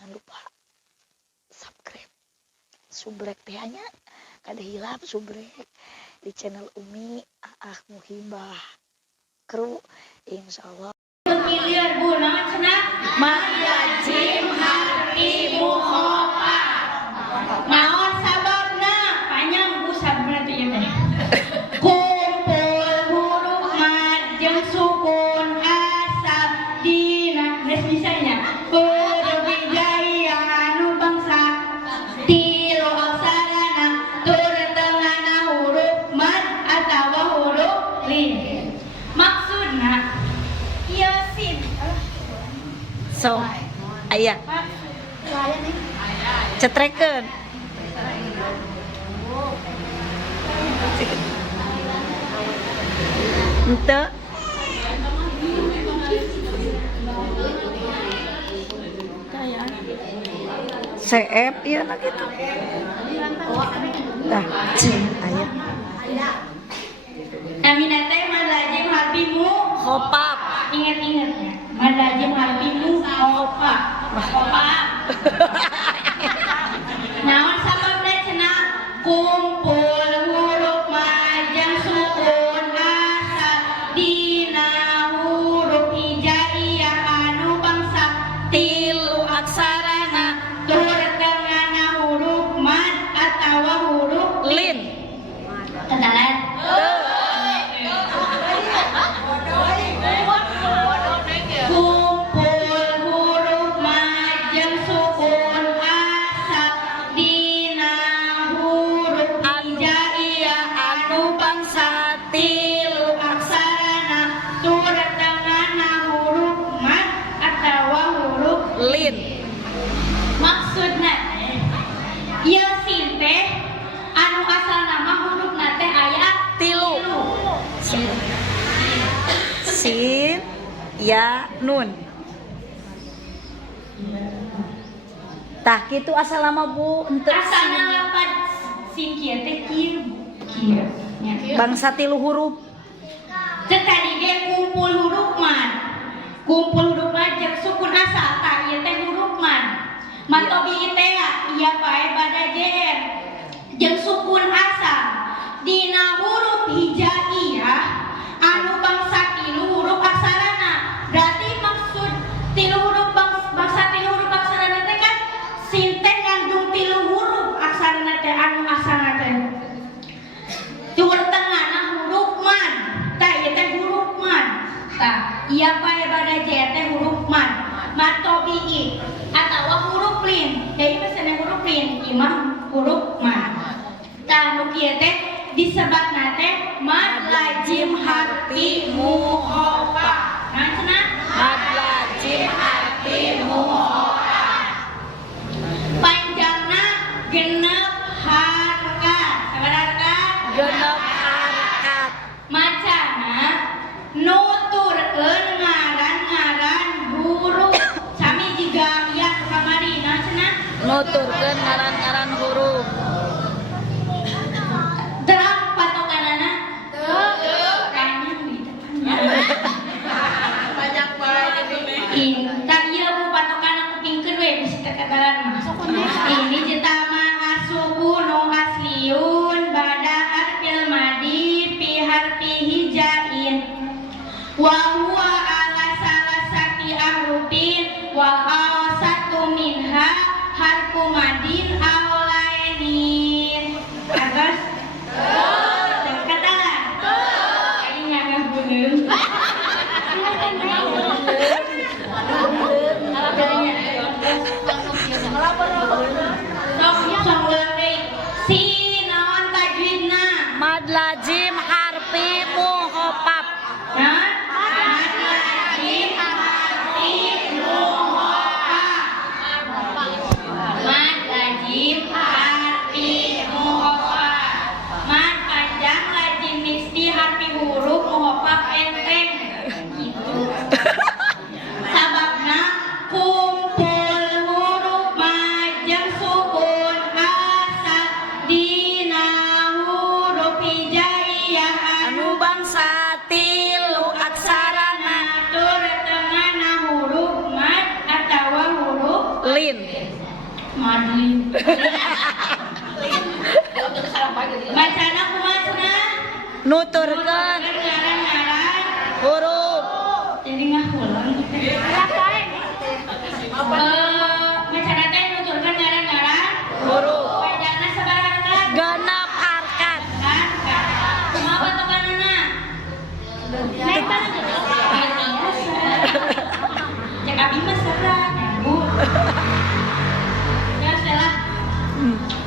jangan lupa subscribe subrek teh nya kada hilap subrek di channel Umi Aah Muhibah kru insyaallah miliar bu naon cenah Madlajim Harfi Muhofa naon sababna panjang bu sababna teh teh kumpul huruf mad jeung sukun asal dina geus bisa nya huruf hijaiyah anu bangsa tilu aksarana tur tengahna huruf mad atawa huruf lin maksudna Yasin so aya cetrekeun henteu CF ieu na kitu dah aya namina teh madlajim harfimu khopap ingat-ingat ya madlajim harfimu khopap khopap naon sababna cenah kumpul huruf mad jeung sukun asal dina huruf hijaiyah anu bangsa tilu aksarana tur tengahna huruf mad atawa huruf lin kenalan kumpul huruf mad jeung sukun asal dina huruf hijaiyah anu bangsa tilu aksarana tur tengahna huruf mad atawa huruf lin maksudna Yasin teh anu asal nama hurufna teh aya tilu sin ya nun tah kitu asal nama bu henteu asalna lapan sin kieu teh kieu kieu nya bangsa tilu huruf teh tadi ge kumpul huruf mad jeung sukun asal tah ieu teh huruf mad matobi teh ieu bae bada jer jeung sukun asal dina huruf hijaiyah anu bangsa tilu huruf aksarana berarti maksud tilu huruf bangsa tilu huruf aksarana teh kan sin teh ngandung tilu huruf aksarana teh anu asalna teh tur tengahna huruf mad tah ieu teh huruf mad tah ieu bae bada jer teh huruf mad mad tabii atawa huruf lin jadi pesanna huruf lin imah huruf mad tah nu kieu teh disebutna teh madlajim harfi muhofa nah cenah madlajim harfi muhofa panjangna genep harakat sabaraha genep harakat macana nuturkeun ngaran-ngaran huruf sami jiga aya kamari nah cenah nuturkeun ngaran-ngaran huruf terang patokanana tanya banyak banget tak iya bu patokan aku pingkeun we bisi tekadaran mah ini jetama asukunu asliun bada harfil madi fi harfi hijain wa huwa ala salasati ahrufin wal awsatu minha harfu madin awlainin agas katakan kayaknya agak bener so Lin. Madlin. Macana kumaha Nuturkeun ngaran-ngaran huruf. jadi ngahulang macana teh nuturkeun ngaran-ngaran Huruf. panjangna sabaraha harkat Genep harkat. kumaha tokanana naik banget cek abi mah serat Bu ya salah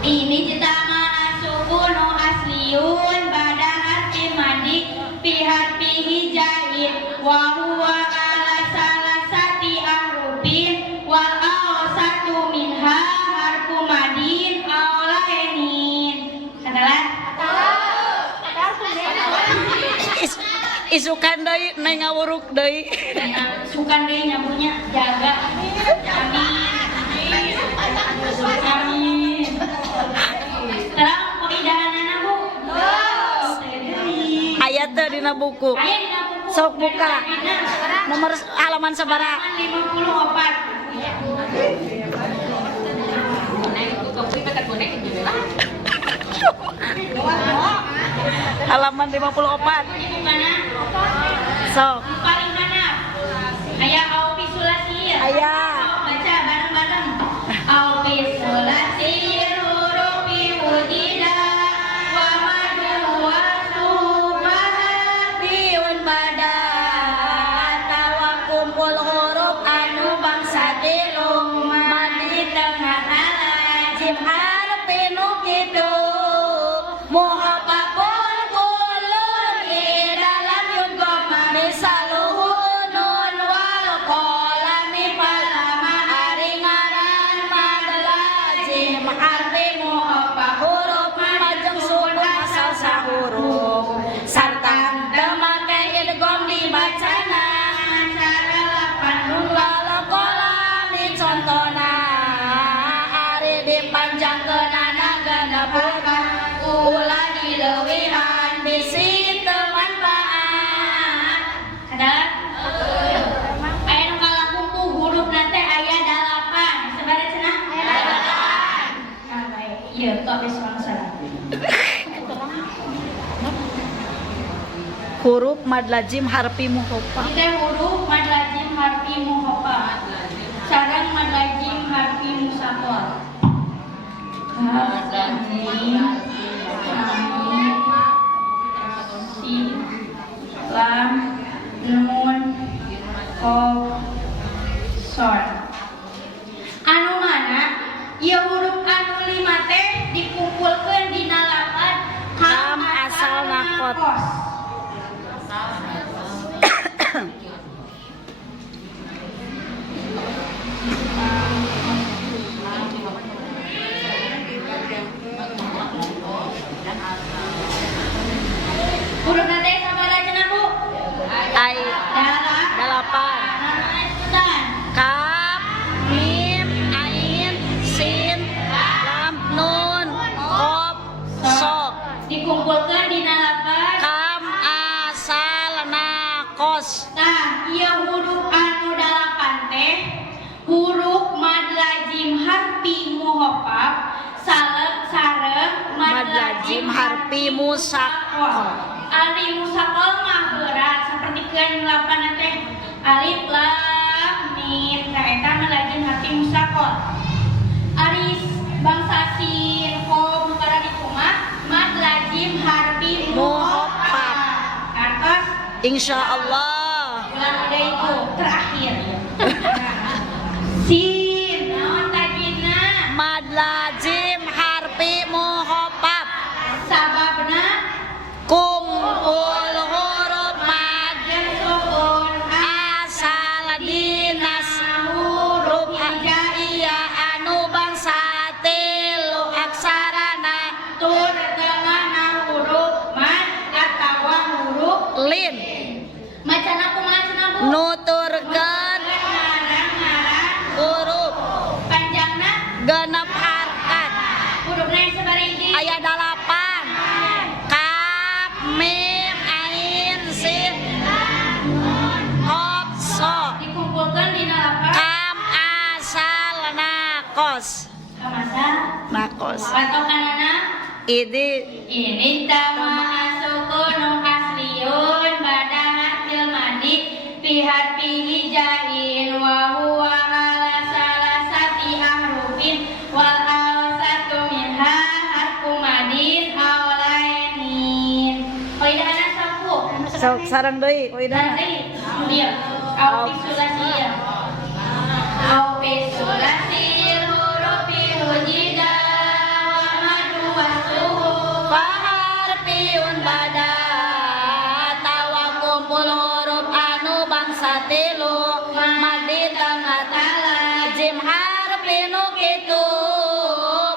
ini cita mana suku no asliun pada hati mandi pihak pihi jahit wa huwa ala salasati ahrufin wal satu minha harfu madin aulainin katalah Isukan deui neng ngawuruk deui. sukan deh nyambungnya jaga amin amin terang pemidahanana Bu Aya teu dina buku. aya dina buku Sok buka. Nomor halaman sabaraha? 54 Halaman 54. di mana Sok. paling kanan aya aupi sulasir Aya. baca bareng-bareng aupi sulasir hurufi wujida wa madu wa subahat biun bada tawa kumpul huruf anu bangsa tilu madi tengah alajim harfi nu kitu muhababun kulun dalam yun goma misaluhu nun wal kolami palama aringaran madalajim harfi muhabab huruf majeng sukun asal sahuruf sarta demake idgom dibacana cara lapan nun wal kolami contona ari dipanjangkeunana genep harkat ulah dileuwihan bisi teu manfaat ada aya nu kalangkung ku huruf teh aya 8 sabaraha cenah aya 8 ieu kok geus salah Huruf mad lazim harfi muhaffa. kita huruf mad lazim harfi muhaffa sareng mad lazim harfi musaqqal mad lazim sin lam nun qaf sod anu mana ieu huruf anu 5 teh dikumpulkeun dina lafaz Kam asalna qad. huruf nanti sabaraha cenah Bu Ai dalapan 8. Kaf, mim, ain, sin, lam, nun, qaf, sod. dikumpulkan di lafaz Kam asalna qos. nah ieu huruf anu 8 teh huruf mad lazim harfi muhaffaf sareng mad lazim harfi musaqqal ari musaqqal mah berat sapertikeun 8 teh alif lam mim nah eta mad lazim harfi musaqqal ari bangsa sin qaf para di kumah mad lazim harfi muhaffaf kantos Insyaallah. ulang deui itu terakhir sin naon tajina Mad lazim harfi muhaffaf. sababna Kumpul huruf mad sukun asal dinas huruf hijaiyah anu bangsa tilu aksarana tur tengahna huruf mad atawa huruf lin. macana kumaha cenah Bu Nuturkeun ngaran-ngaran huruf panjangna genep harkat. hurufna yang sabariji Aya 8. Kaf, mim, ain, sin, qaf, sod. dikumpulkan di lafaz Kam asalna nakos. Kamasa? Nakos. Patokanana? Ini Tama asukunung asliun badahat jelmadi pihak pilih jahin wa huwa ala salasati ahrufin wal awsatu minha harkumadin awlainin. Koidana sapu. sok sarang deui koidana. Nanti dia au pisulasi. Au pisulasi huruf hujida wa madu wasuhu Paharpiun bada tawa kumpul huruf anu bangsa tilu madi tengah tala jim harfi nu kitu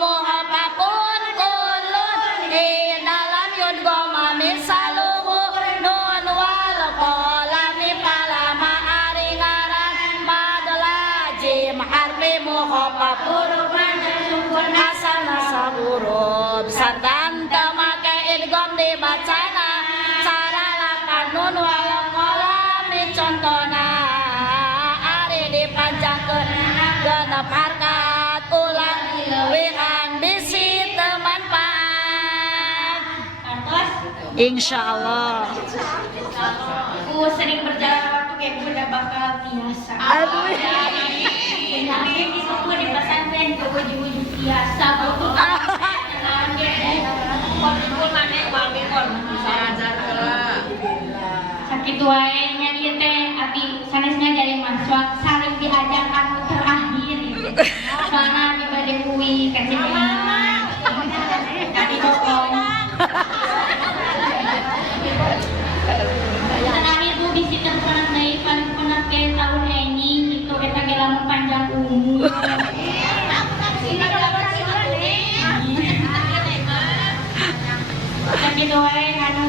muhafafun kulun di dalam yud goma misaluhu nun wal qalami palama ari ngaran madla jim harfi muhafafun sukun asal nasa huruf santan temake idgham dibacana cara lapan nun wal qalam dicontona ari dipanjangkeun genep harkat ulang wihan bisi teman paat Kantos insyaallah. aku sering berjalan waktu kayak gue udah bakal biasa. Aduh. Tapi di suku di pesantren gue ujung-ujung biasa. Kumpul mana wangi kon. Sakit wae nya ieu teh abi sanesna jadi mahasiswa saling diajak anu terakhir. Soalnya abi bade kuwi ka Cileungeun. Tadi dokon. Tenang ibu bisi terperan dari paling pernah kayak tahun ini itu kita lamun panjang umur. Tapi doain anu